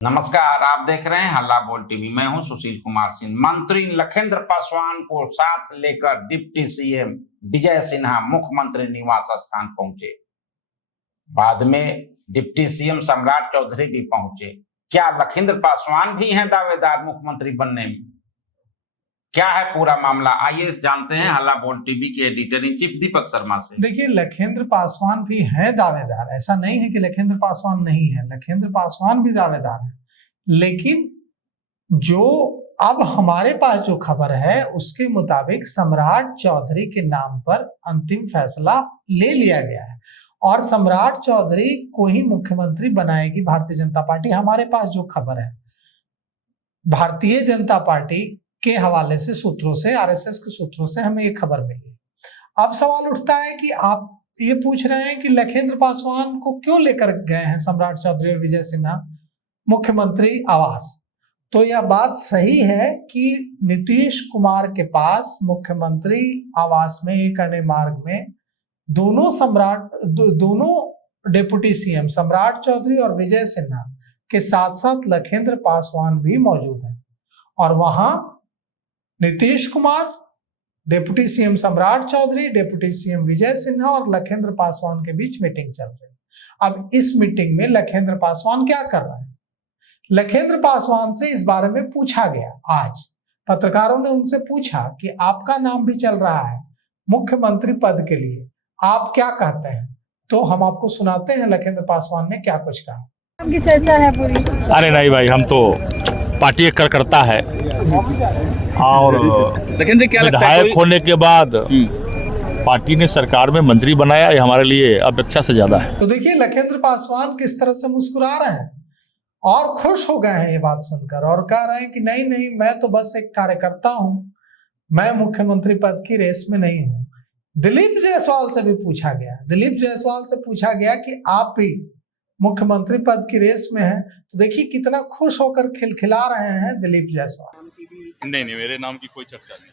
नमस्कार, आप देख रहे हैं हल्ला बोल टीवी। मैं हूं सुशील कुमार सिंह। मंत्री लखिंद्र पासवान को साथ लेकर डिप्टी सीएम विजय सिन्हा मुख्यमंत्री निवास स्थान पहुंचे। बाद में डिप्टी सीएम सम्राट चौधरी भी पहुंचे। क्या लखिंद्र पासवान भी हैं दावेदार मुख्यमंत्री बनने में? क्या है पूरा मामला, आइए जानते हैं हल्ला बोल टीवी के editor in chief Deepak Sharma से। देखिए, लखिंद्र पासवान भी हैं दावेदार, ऐसा नहीं है कि लखिंद्र पासवान नहीं है, लखिंद्र पासवान भी दावेदार है। लेकिन जो अब हमारे पास जो खबर है उसके मुताबिक सम्राट चौधरी के नाम पर अंतिम फैसला ले लिया गया है और सम्राट चौधरी को ही मुख्यमंत्री बनाएगी भारतीय जनता पार्टी। हमारे पास जो खबर है भारतीय जनता पार्टी के हवाले से, सूत्रों से, आरएसएस के सूत्रों से हमें ये खबर मिली। अब सवाल उठता है कि आप ये पूछ रहे हैं कि लखिंद्र पासवान को क्यों लेकर गए हैं सम्राट चौधरी और विजय सिन्हा मुख्यमंत्री आवास। तो यह बात सही है कि नीतीश कुमार के पास मुख्यमंत्री आवास में एक अन्य मार्ग में दोनों डिप्टी सीएम सम्राट चौधरी और विजय सिन्हा के साथ साथ लखिंद्र पासवान भी मौजूद हैं और वहां नीतीश कुमार, डिप्टी सीएम सम्राट चौधरी, डिप्टी सीएम विजय सिन्हा और लखिंद्र पासवान के बीच मीटिंग चल रही है। अब इस मीटिंग में लखिंद्र पासवान क्या कर रहे हैं? लखिंद्र पासवान से इस बारे में पूछा गया। आज पत्रकारों ने उनसे पूछा कि आपका नाम भी चल रहा है मुख्यमंत्री पद के लिए, आप क्या कहते हैं? तो हम आपको सुनाते हैं लखिंद्र पासवान ने क्या कुछ कहा। की चर्चा है पूरी। अरे नहीं भाई, हम तो पार्टी एक कार्यकर्ता है और लेकिन क्या लगता है विधायक होने के बाद पार्टी ने सरकार में मंत्री बनाया, ये हमारे लिए अब अच्छा से ज्यादा है। तो देखिए लखिंद्र पासवान किस तरह से मुस्कुरा रहे हैं और खुश हो गए हैं ये बात सुनकर और कह रहे हैं कि नहीं नहीं, मैं तो बस एक कार्यकर्ता हूं, मैं मुख्यमंत्री पद की रेस में नहीं हूं। दिलीप जायसवाल से भी पूछा गया, दिलीप जायसवाल से पूछा गया कि आप भी मुख्यमंत्री पद की रेस में हैं, तो देखिए कितना खुश होकर खिलखिला रहे हैं दिलीप जायसवाल। नहीं, मेरे नाम की कोई चर्चा नहीं।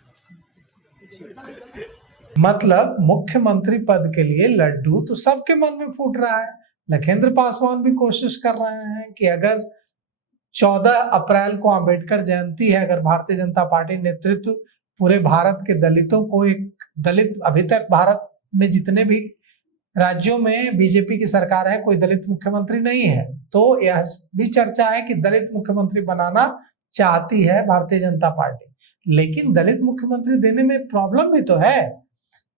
मतलब मुख्यमंत्री पद के लिए लड्डू तो सबके मन में फूट रहा है। लखिंद्र पासवान भी कोशिश कर रहे हैं कि अगर 14 अप्रैल को अंबेडकर जयंती है, अगर भारतीय जनता पार्टी नेतृत्व पूरे भारत के दलितों को, एक दलित, अभी तक भारत में जितने भी राज्यों में बीजेपी की सरकार है कोई दलित मुख्यमंत्री नहीं है, तो यह भी चर्चा है कि दलित मुख्यमंत्री बनाना चाहती है भारतीय जनता पार्टी। लेकिन दलित मुख्यमंत्री देने में प्रॉब्लम भी तो है।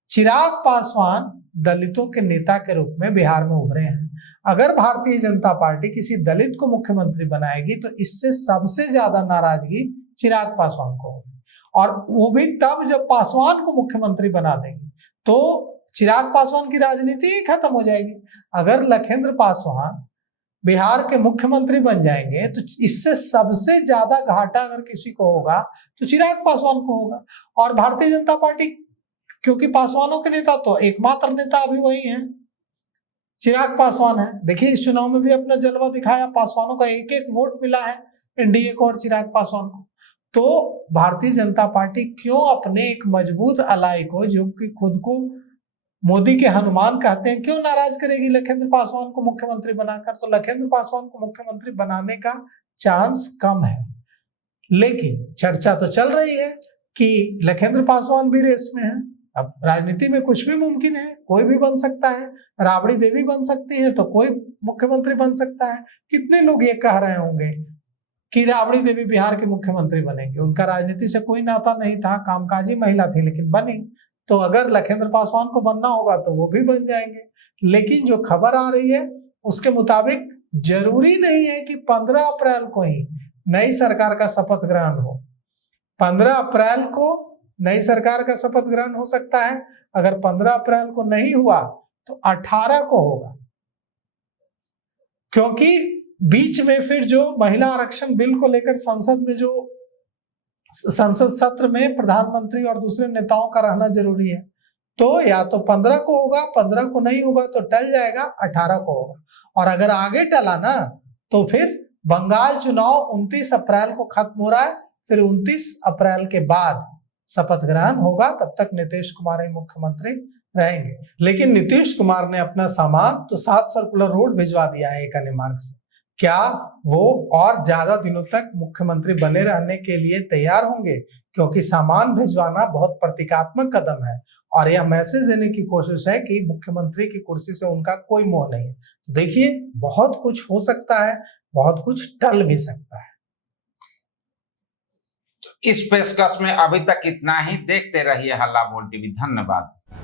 चिराग पासवान दलितों के नेता के रूप में बिहार में उभरे हैं। अगर भारतीय जनता पार्टी किसी दलित को मुख्यमंत्री बनाएगी तो इससे सबसे ज्यादा नाराजगी चिराग पासवान को होगी और वो भी तब जब पासवान को मुख्यमंत्री बना देगी तो चिराग पासवान की राजनीति ही खत्म हो जाएगी। अगर लखिंद्र पासवान बिहार के मुख्यमंत्री बन जाएंगे तो इससे सबसे ज्यादा घाटा अगर किसी को होगा तो चिराग पासवान को होगा। और भारतीय जनता पार्टी, क्योंकि पासवानों के नेता तो एकमात्र नेता अभी वही हैं, चिराग पासवान है। देखिए इस चुनाव में भी अपना जलवा दिखाया, पासवानों का एक एक वोट मिला है एनडीए को और चिराग पासवान को। तो भारतीय जनता पार्टी क्यों अपने एक मजबूत अलाई को, जो कि खुद को मोदी के हनुमान कहते हैं, क्यों नाराज करेगी लखिंद्र पासवान को मुख्यमंत्री बनाकर? तो लखिंद्र पासवान को मुख्यमंत्री बनाने का चांस कम है। लेकिन चर्चा तो चल रही है कि लखिंद्र पासवान भी रेस में है। अब राजनीति में कुछ भी मुमकिन है, कोई भी बन सकता है। राबड़ी देवी बन सकती है तो कोई मुख्यमंत्री बन सकता है। कितने लोग ये कह रहे होंगे कि राबड़ी देवी बिहार के मुख्यमंत्री बनेंगे? उनका राजनीति से कोई नाता नहीं था, कामकाजी महिला थी, लेकिन बनी। तो अगर लखिंद्र पासवान को बनना होगा तो वो भी बन जाएंगे। लेकिन जो खबर आ रही है उसके मुताबिक जरूरी नहीं है कि 15 अप्रैल को ही नई सरकार का शपथ ग्रहण हो। 15 अप्रैल को नई सरकार का शपथ ग्रहण हो सकता है। अगर 15 अप्रैल को नहीं हुआ तो 18 को होगा, क्योंकि बीच में फिर जो महिला आरक्षण बिल को लेकर संसद में, जो संसद सत्र में प्रधानमंत्री और दूसरे नेताओं का रहना जरूरी है। तो या तो 15 को होगा, 15 को नहीं होगा तो टल जाएगा, 18 को होगा। और अगर आगे टला ना तो फिर बंगाल चुनाव 29 अप्रैल को खत्म हो रहा है, फिर 29 अप्रैल के बाद शपथ ग्रहण होगा। तब तक नीतीश कुमार ही मुख्यमंत्री रहेंगे। लेकिन नीतीश कुमार ने अपना सामान तो 7 सर्कुलर रोड भिजवा दिया है एक अन्य मार्ग से। क्या वो और ज्यादा दिनों तक मुख्यमंत्री बने रहने के लिए तैयार होंगे? क्योंकि सामान भिजवाना बहुत प्रतीकात्मक कदम है और यह मैसेज देने की कोशिश है कि मुख्यमंत्री की कुर्सी से उनका कोई मोह नहीं है। तो देखिए, बहुत कुछ हो सकता है, बहुत कुछ टल भी सकता है। इस पेशकश में अभी तक इतना ही। देखते रहिए हल्ला बोल टीवी। धन्यवाद।